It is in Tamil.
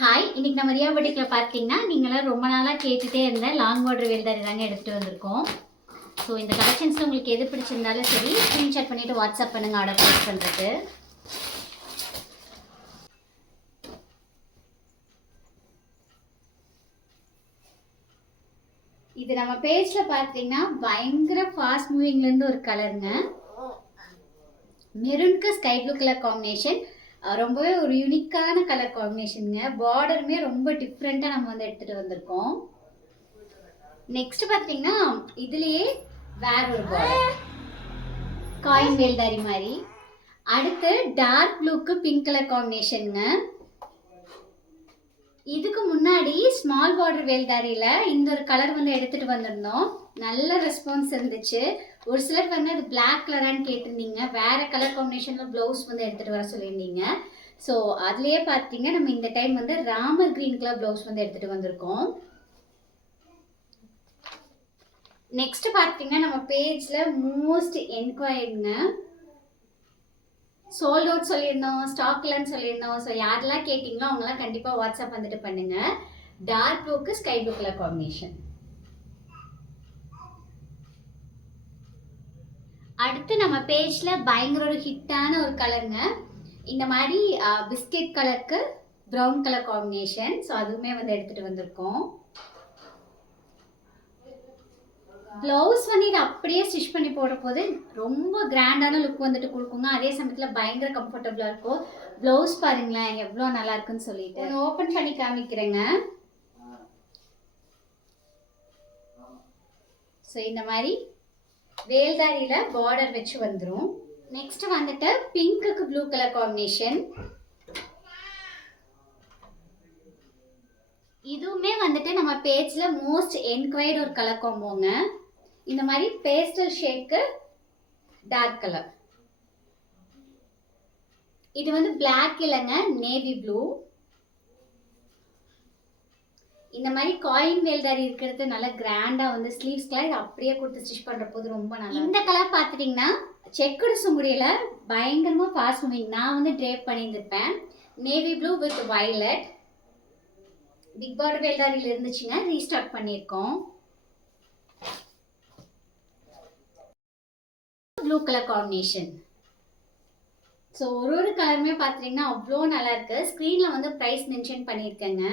ஹாய், இன்னைக்கு நம்ம ரியா பொட்டிக்கில் பார்த்தீங்கன்னா நீங்களாம் ரொம்ப நாளாக கேட்டுகிட்டே இருந்த லாங் பார்டர் வேல்தாரி தாங்க எடுத்துகிட்டு வந்திருக்கோம். ஸோ இந்த கலெக்ஷன்ஸில் உங்களுக்கு எது பிடிச்சிருந்தாலும் சரி ஸ்க்ரீன்ஷாட் பண்ணிவிட்டு வாட்ஸ்அப் பண்ணுங்கள் ஆர்டர் ப்ளேஸ் பண்ணுறதுக்கு. இது நம்ம பேஜில் பார்த்தீங்கன்னா பயங்கர ஃபாஸ்ட் மூவிங்லேருந்து ஒரு கலருங்க. மெரூனுக்கு ஸ்கை ப்ளூ கலர் காம்பினேஷன், ரொம்பவே ஒரு யூனிக்கான கலர் காம்பினேஷனுங்க. பார்டருமே ரொம்ப டிஃப்ரெண்ட்டாக நம்ம வந்து எடுத்துகிட்டு வந்திருக்கோம். நெக்ஸ்ட் பார்த்தீங்கன்னா இதுலேயே வேற ஒரு பார்டர் காயின் வேல்தாரி மாதிரி. அடுத்து டார்க் ப்ளூக்கு பிங்க் கலர் காம்பினேஷனுங்க. இதுக்கு முன்னாடி ஸ்மால் பார்டர் வேல்தாரியில் இந்த ஒரு கலர் வந்து எடுத்துகிட்டு வந்திருந்தோம். நல்ல ரெஸ்பான்ஸ் இருந்துச்சு. ஒரு சிலர் வந்து அது பிளாக் கலரான்னு கேட்டிருந்தீங்க. வேறு கலர் காம்பினேஷனில் ப்ளவுஸ் வந்து எடுத்துகிட்டு வர சொல்லியிருந்தீங்க. ஸோ அதுலேயே பார்த்தீங்க நம்ம இந்த டைம் வந்து ராமர் க்ரீன் கலர் ப்ளவுஸ் வந்து எடுத்துகிட்டு வந்திருக்கோம். நெக்ஸ்ட் பார்த்தீங்கன்னா நம்ம பேஜில் மோஸ்ட் என்கொயர்டுங்க. சோல்ட் அவுட் சொல்லியிருந்தோம், ஸ்டாக் இல்லைன்னு சொல்லியிருந்தோம். ஸோ யாரெல்லாம் கேட்டிங்களோ அவங்களாம் கண்டிப்பாக வாட்ஸ்அப் வந்துட்டு பண்ணுங்கள். டார்க் ப்ளூக்கு ஸ்கை ப்ளூ கலர் காம்பினேஷன். அடுத்து நம்ம பேஜில் பயங்கர ஒரு ஹிட்டான ஒரு கலருங்க. இந்த மாதிரி பிஸ்கெட் கலருக்கு ப்ரௌன் கலர் காம்பினேஷன். ஸோ அதுவுமே வந்து எடுத்துகிட்டு வந்திருக்கோம். ப்ளவுஸ் வந்து இது அப்படியே ஸ்டிச் பண்ணி போடுற போது ரொம்ப கிராண்டான லுக் வந்துட்டு கொடுக்குங்க. அதே சமயத்தில் பயங்கர கம்ஃபர்டபுளாக இருக்கும். ப்ளவுஸ் பாருங்களேன் எவ்வளோ நல்லா இருக்குன்னு சொல்லிட்டு ஒன்று ஓப்பன் பண்ணி காமிக்கிறேங்க. ஸோ இந்த மாதிரி வேல்தாரியில் பார்டர் வச்சு வந்துடும். நெக்ஸ்ட் வந்துட்டு பிங்க்குக்கு ப்ளூ கலர் காம்பினேஷன். இதுவுமே வந்துட்டு நம்ம பேஜில் மோஸ்ட் என்கொயர்டு ஒரு கலர் காம்போங்க. இந்த மாதிரி பேஸ்டல் ஷேட்க்கு டார்க் கலர். இது வந்து பிளாக் இல்லைங்க, நேவி ப்ளூ. இந்த மாதிரி காயின் வேல்தாரி இருக்கிறது நல்லா கிராண்டாக வந்து ஸ்லீவ்ஸ்க்குலாம் இது அப்படியே கொடுத்து ஸ்டிச் பண்ணுற போது ரொம்ப நல்லா. இந்த கலர் பார்த்துட்டிங்கன்னா செக்குடு சுங்குடியில் பயங்கரமாக ஃபாஸ்ட் மூவிங். நான் வந்து ட்ரேப் பண்ணியிருந்திருப்பேன். Navy blue with violet. Big border வேல்தாரியில் இருந்துச்சுங்க, ரீஸ்டாக் பண்ணியிருக்கோம். Blue colour combination. ஸோ ஒரு கலருமே பார்த்துட்டிங்கன்னா அவ்வளோ நல்லா இருக்குது. ஸ்க்ரீனில் வந்து ப்ரைஸ் மென்ஷன் பண்ணியிருக்கேங்க.